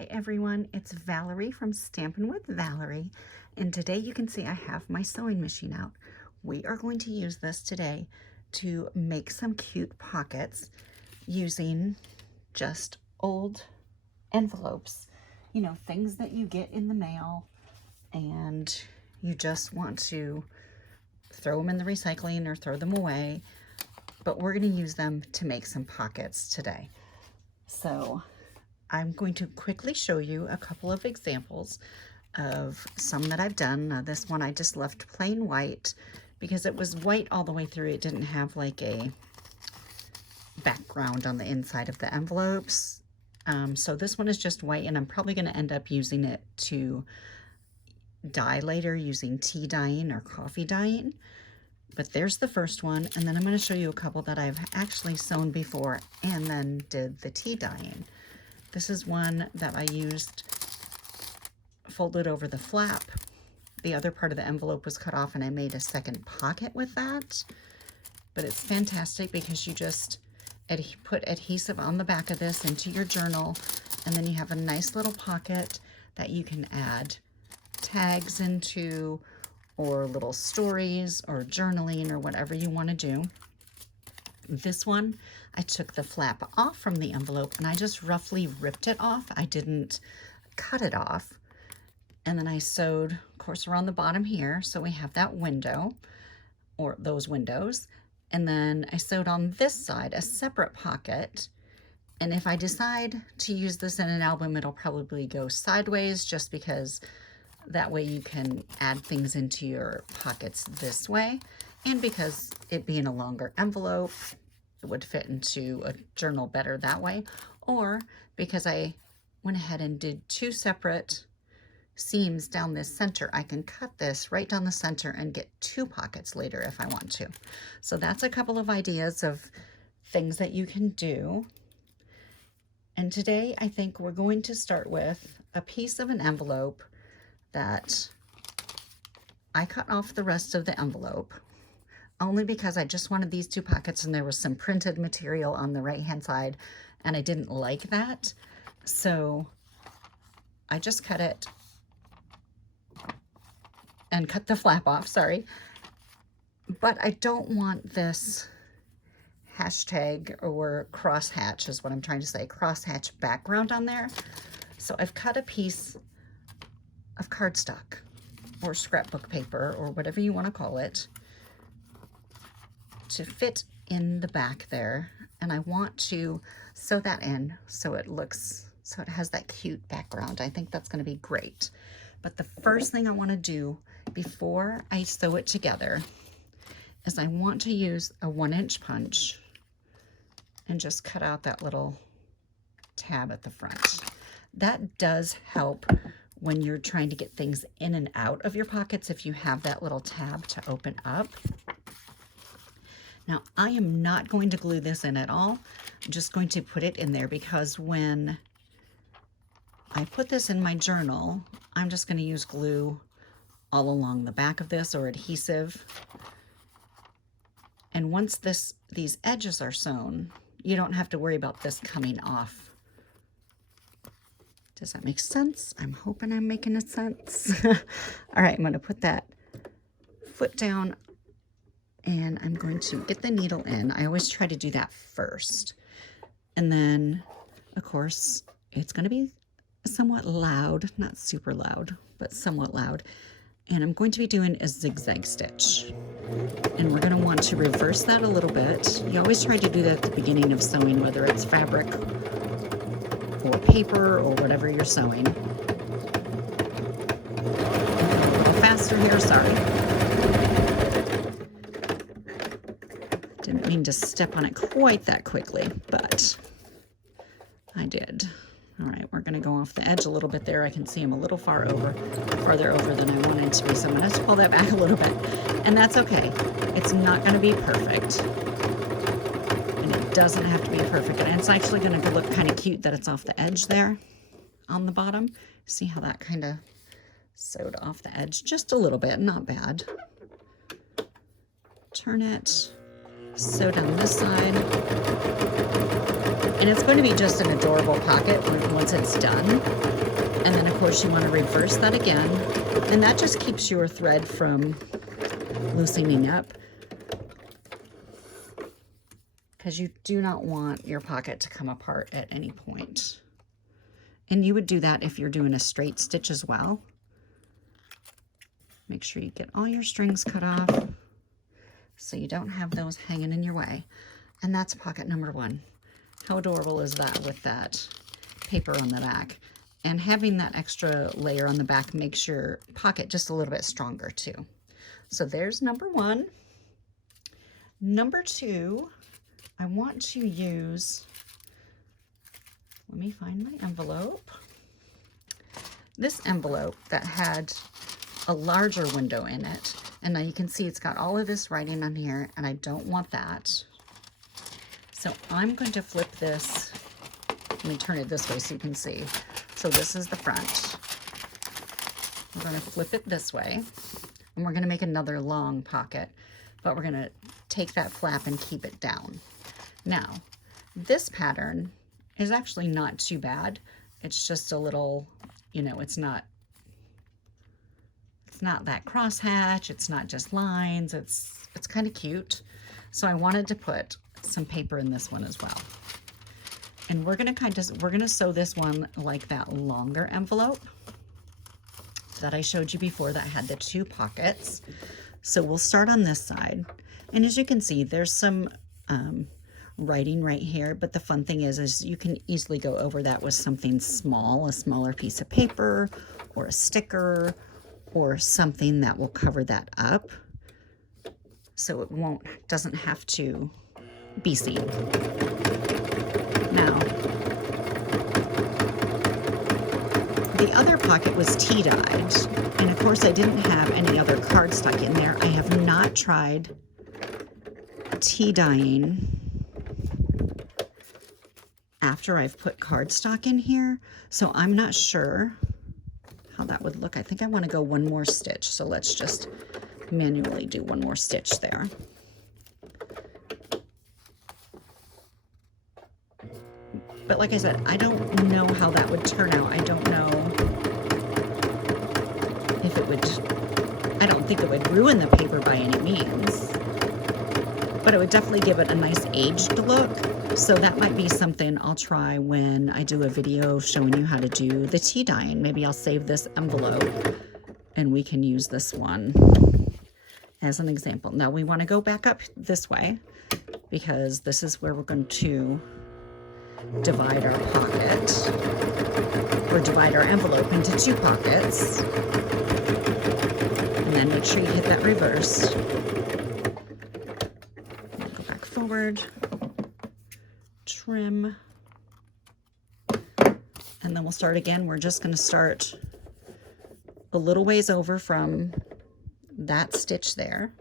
Hi everyone, it's Valerie from Stampin' with Valerie, and today you can see I have my sewing machine out. We are going to use this today to make some cute pockets using just old envelopes. You know, things that you get in the mail and you just want to throw them in the recycling or throw them away, but we're going to use them to make some pockets today. So I'm going to quickly show you a couple of examples of some that I've done. Now, this one I just left plain white because it was white all the way through. It didn't have like a background on the inside of the envelopes. So this one is just white, and I'm probably going to end up using it to dye later using tea dyeing or coffee dyeing. But there's the first one, and then I'm going to show you a couple that I've actually sewn before and then did the tea dyeing. This is one that I used folded over the flap. The other part of the envelope was cut off and I made a second pocket with that. But it's fantastic because you just put adhesive on the back of this into your journal, and then you have a nice little pocket that you can add tags into, or little stories or journaling or whatever you want to do. This one, I took the flap off from the envelope and I just roughly ripped it off. I didn't cut it off. And then I sewed, of course, around the bottom here. So we have that window, or those windows. And then I sewed on this side a separate pocket. And if I decide to use this in an album, it'll probably go sideways, just because that way you can add things into your pockets this way. And because it being a longer envelope, it would fit into a journal better that way. Or because I went ahead and did two separate seams down this center, I can cut this right down the center and get two pockets later if I want to. So that's a couple of ideas of things that you can do. And today I think we're going to start with a piece of an envelope that I cut off the rest of the envelope, only because I just wanted these two pockets and there was some printed material on the right hand side and I didn't like that. So I just cut it and cut the flap off, sorry. But I don't want this hashtag or crosshatch is what I'm trying to say, crosshatch background on there. So I've cut a piece of cardstock or scrapbook paper or whatever you want to call it to fit in the back there, and I want to sew that in so it has that cute background. I think that's going to be great. But the first thing I want to do before I sew it together is I want to use a 1-inch punch and just cut out that little tab at the front. That does help when you're trying to get things in and out of your pockets if you have that little tab to open up. Now, I am not going to glue this in at all. I'm just going to put it in there because when I put this in my journal, I'm just going to use glue all along the back of this, or adhesive. And once these edges are sewn, you don't have to worry about this coming off. Does that make sense? I'm hoping I'm making a sense. All right, I'm going to put that foot down and I'm going to get the needle in. I always try to do that first. And then, of course, it's going to be somewhat loud, not super loud, but somewhat loud. And I'm going to be doing a zigzag stitch. And we're going to want to reverse that a little bit. You always try to do that at the beginning of sewing, whether it's fabric or paper or whatever you're sewing. A little faster here, sorry. Didn't mean to step on it quite that quickly, but I did. All right, we're going to go off the edge a little bit there. I can see I'm a little farther over than I wanted to be, so I'm going to pull that back a little bit. And that's okay. It's not going to be perfect. And it doesn't have to be perfect. And it's actually going to look kind of cute that it's off the edge there on the bottom. See how that kind of sewed off the edge just a little bit, not bad. Turn it, sew down this side. And it's going to be just an adorable pocket once it's done. And then of course you want to reverse that again. And that just keeps your thread from loosening up, because you do not want your pocket to come apart at any point. And you would do that if you're doing a straight stitch as well. Make sure you get all your strings cut off so you don't have those hanging in your way. And that's pocket number 1. How adorable is that with that paper on the back? And having that extra layer on the back makes your pocket just a little bit stronger too. So there's number 1. Number 2, I want to use, let me find my envelope. This envelope that had a larger window in it. And now you can see it's got all of this writing on here, and I don't want that. So I'm going to flip this. Let me turn it this way so you can see. So this is the front. We're going to flip it this way, and we're going to make another long pocket, but we're going to take that flap and keep it down. Now, this pattern is actually not too bad. It's just a little, you know, it's not that crosshatch, it's not just lines, it's kind of cute. So I wanted to put some paper in this one as well. And we're gonna sew this one like that longer envelope that I showed you before that had the 2 pockets. So we'll start on this side. And as you can see, there's some writing right here, but the fun thing is you can easily go over that with something small, a smaller piece of paper or a sticker, or something that will cover that up so it doesn't have to be seen. Now, the other pocket was tea dyed, and of course I didn't have any other cardstock in there. I have not tried tea dyeing after I've put cardstock in here, so I'm not sure how that would look. I think I want to go one more stitch, so let's just manually do one more stitch there. But like I said, I don't know how that would turn out. I don't know if it would, I don't think it would ruin the paper by any means, but it would definitely give it a nice aged look. So that might be something I'll try when I do a video showing you how to do the tea dyeing. Maybe I'll save this envelope and we can use this one as an example. Now we want to go back up this way because this is where we're going to divide our pocket, or divide our envelope into 2 pockets. And then make sure you hit that reverse. Go back forward. Trim, and then we'll start again. We're just going to start a little ways over from that stitch there,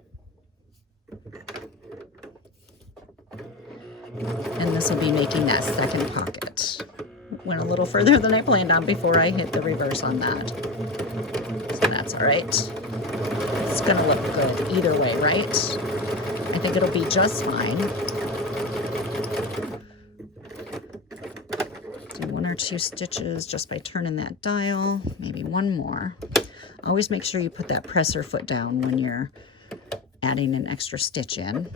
and this will be making that second pocket. Went a little further than I planned on before I hit the reverse on that, so that's all right. It's gonna look good either way, right? I think it'll be just fine. 1 or 2 stitches just by turning that dial, maybe one more. Always make sure you put that presser foot down when you're adding an extra stitch in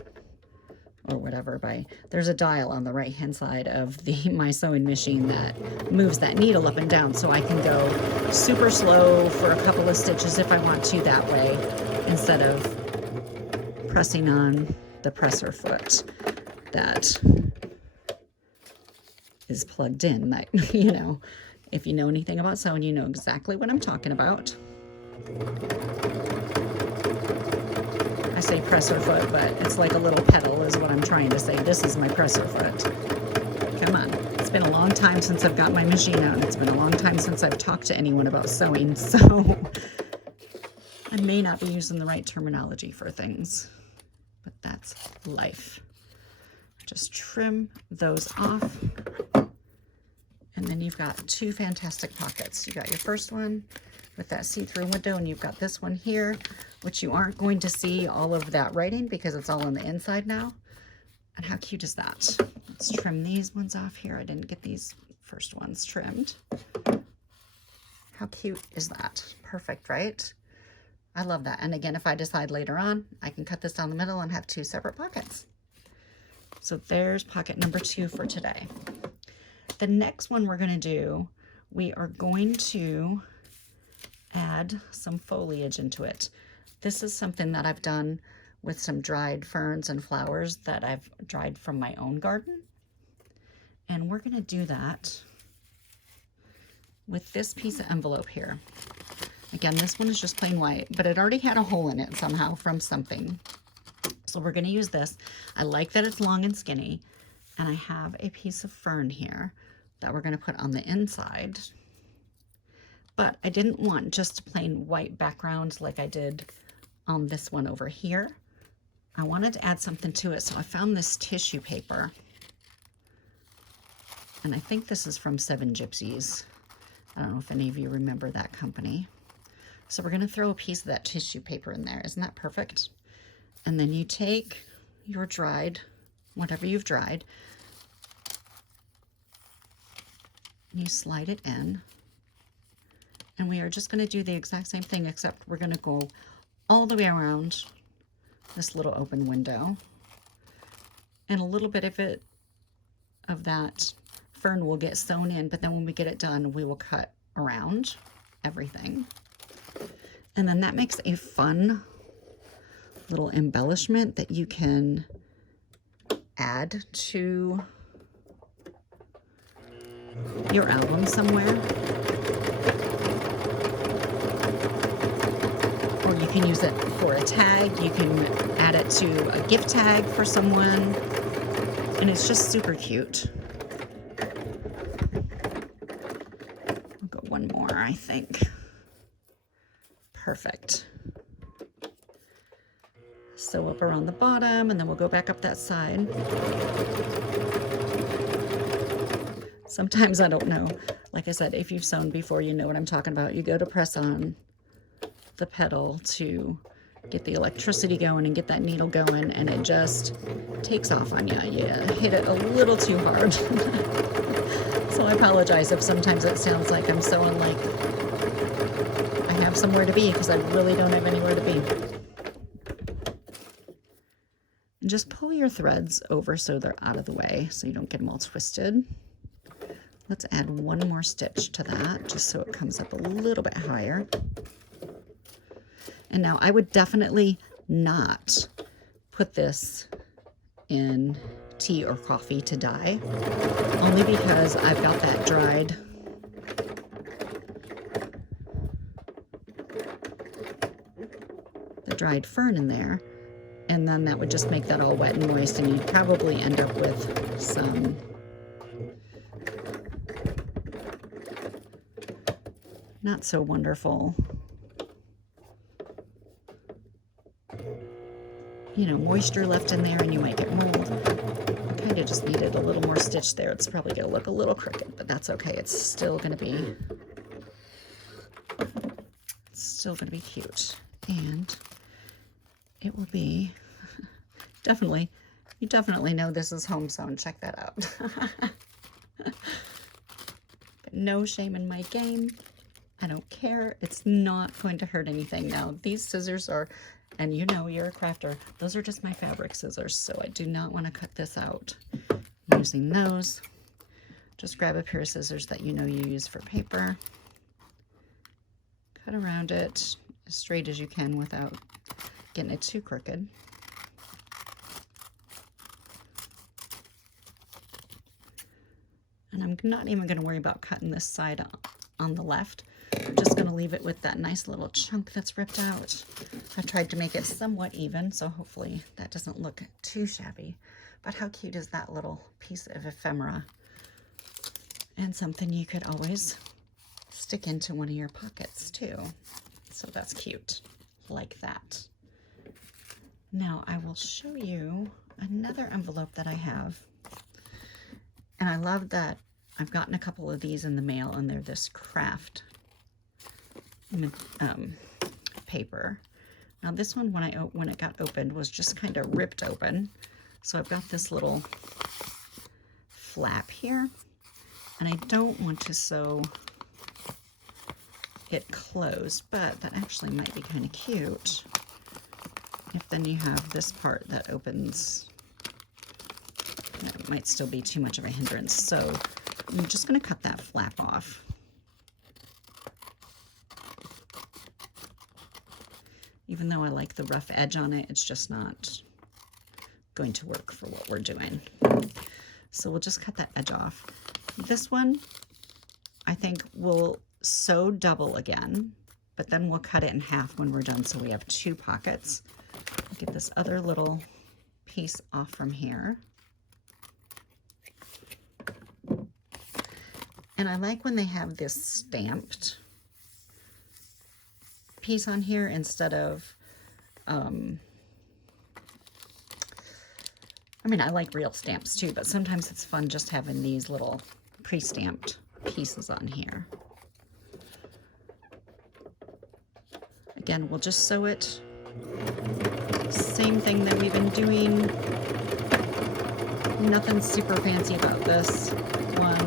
or whatever. There's a dial on the right hand side of my sewing machine that moves that needle up and down, so I can go super slow for a couple of stitches if I want to that way, instead of pressing on the presser foot that is plugged in. That, you know, if you know anything about sewing, you know exactly what I'm talking about. I say presser foot, but it's like a little pedal is what I'm trying to say. This is my presser foot. Come on. It's been a long time since I've got my machine out, and it's been a long time since I've talked to anyone about sewing, so I may not be using the right terminology for things, but that's life. Just trim those off. And then you've got 2 fantastic pockets. You got your first one with that see-through window, and you've got this one here, which you aren't going to see all of that writing because it's all on the inside now. And how cute is that? Let's trim these ones off here. I didn't get these first ones trimmed. How cute is that? Perfect, right? I love that. And again, if I decide later on, I can cut this down the middle and have 2 separate pockets. So there's pocket number 2 for today. The next one we're going to do, we are going to add some foliage into it. This is something that I've done with some dried ferns and flowers that I've dried from my own garden. And we're going to do that with this piece of envelope here. Again, this one is just plain white, but it already had a hole in it somehow from something. So we're going to use this. I like that it's long and skinny, and I have a piece of fern here that we're going to put on the inside. But I didn't want just a plain white background like I did on this one over here. I wanted to add something to it, so I found this tissue paper. And I think this is from Seven Gypsies. I don't know if any of you remember that company. So we're going to throw a piece of that tissue paper in there. Isn't that perfect? And then you take your dried, whatever you've dried, and you slide it in. And we are just going to do the exact same thing, except we're going to go all the way around this little open window. And a little bit of that fern will get sewn in, but then when we get it done, we will cut around everything. And then that makes a fun little embellishment that you can add to your album somewhere. Or you can use it for a tag. You can add it to a gift tag for someone. And it's just super cute. I'll go one more, I think. Perfect. Sew up around the bottom, and then we'll go back up that side. Sometimes I don't know. Like I said, if you've sewn before, you know what I'm talking about. You go to press on the pedal to get the electricity going and get that needle going, and it just takes off on you. You hit it a little too hard. So I apologize if sometimes it sounds like I'm sewing like I have somewhere to be, because I really don't have anywhere to be. And just pull your threads over so they're out of the way, so you don't get them all twisted. Let's add one more stitch to that, just so it comes up a little bit higher. And now I would definitely not put this in tea or coffee to dye, only because I've got that dried fern in there, and then that would just make that all wet and moist, and you'd probably end up with some not so wonderful, you know, moisture left in there, and you might get mold. I kind of just needed a little more stitch there. It's probably going to look a little crooked, but that's okay. It's still going to be cute. And it will be definitely, you definitely know this is home sewn. Check that out. But no shame in my game. I don't care. It's not going to hurt anything. Now, these scissors are, and you know you're a crafter, those are just my fabric scissors, so I do not want to cut this out. I'm using those. Just grab a pair of scissors that you know you use for paper. Cut around it as straight as you can without getting it too crooked. And I'm not even going to worry about cutting this side on the left. I'm just going to leave it with that nice little chunk that's ripped out. I tried to make it somewhat even, so hopefully that doesn't look too shabby. But how cute is that little piece of ephemera? And something you could always stick into one of your pockets too. So that's cute, like that. Now I will show you another envelope that I have. And I love that I've gotten a couple of these in the mail, and they're this craft paper. Now this one, when it got opened, was just kind of ripped open. So I've got this little flap here, and I don't want to sew it closed, but that actually might be kind of cute if then you have this part that opens. It might still be too much of a hindrance, so I'm just going to cut that flap off. Even though I like the rough edge on it, it's just not going to work for what we're doing. So we'll just cut that edge off. This one, I think we'll sew double again, but then we'll cut it in half when we're done, so we have 2 pockets. Get this other little piece off from here. And I like when they have this stamped piece on here instead of, I mean, I like real stamps too, but sometimes it's fun just having these little pre-stamped pieces on here. Again, we'll just sew it. Same thing that we've been doing. Nothing super fancy about this one.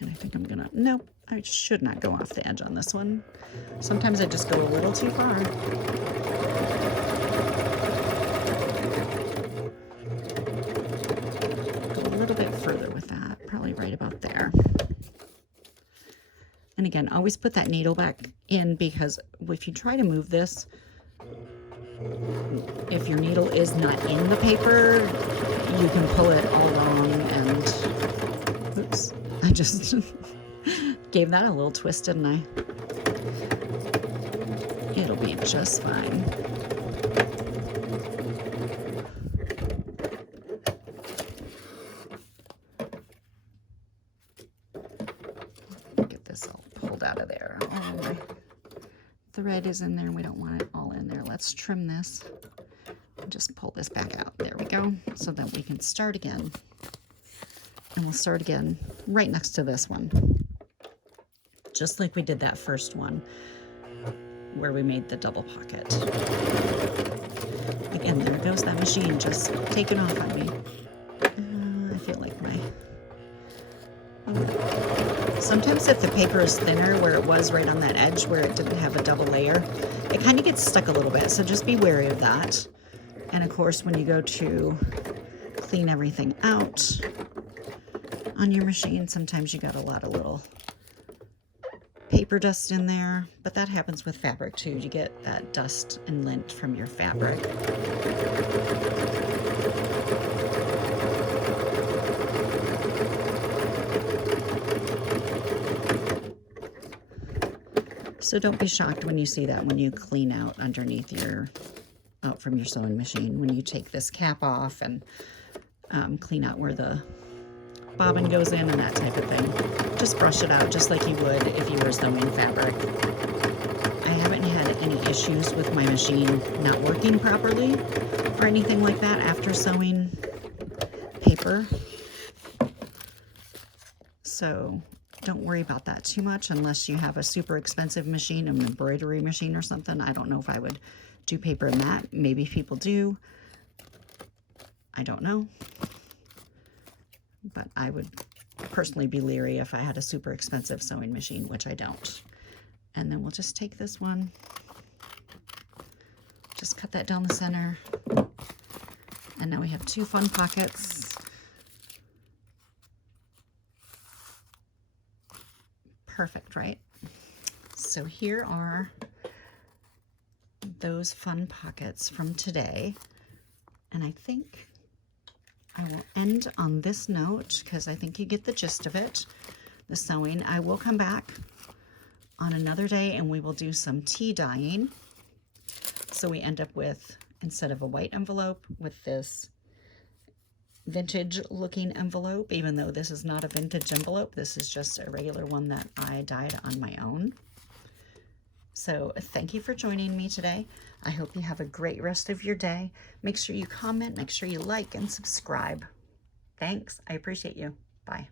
And I think I'm gonna, nope, I should not go off the edge on this one. Sometimes I just go a little too far. Further with that, probably right about there. And again, always put that needle back in, because if you try to move this, if your needle is not in the paper, you can pull it all wrong, and oops, I just gave that a little twist, didn't I? It'll be just fine. Out of there. Oh, my thread is in there. We don't want it all in there. Let's trim this and just pull this back out. There we go. So that we can start again. And we'll start again right next to this one. Just like we did that first one where we made the double pocket. Again, there goes that machine just taking off on me. I feel like my... Sometimes if the paper is thinner where it was right on that edge where it didn't have a double layer, it kind of gets stuck a little bit, so just be wary of that. And of course, when you go to clean everything out on your machine, sometimes you got a lot of little paper dust in there, but that happens with fabric too. You get that dust and lint from your fabric. So don't be shocked when you see that when you clean out underneath your, out from your sewing machine, when you take this cap off and clean out where the bobbin goes in and that type of thing. Just brush it out just like you would if you were sewing fabric. I haven't had any issues with my machine not working properly or anything like that after sewing paper. So don't worry about that too much unless you have a super expensive machine, an embroidery machine or something. I don't know if I would do paper in that. Maybe people do. I don't know. But I would personally be leery if I had a super expensive sewing machine, which I don't. And then we'll just take this one, just cut that down the center. And now we have 2 fun pockets. Perfect, right? So here are those fun pockets from today. And I think I will end on this note because I think you get the gist of it, the sewing. I will come back on another day and we will do some tea dyeing. So we end up with, instead of a white envelope, with this vintage looking envelope, even though this is not a vintage envelope. This is just a regular one that I dyed on my own. So thank you for joining me today. I hope you have a great rest of your day. Make sure you comment, make sure you like and subscribe. Thanks. I appreciate you. Bye.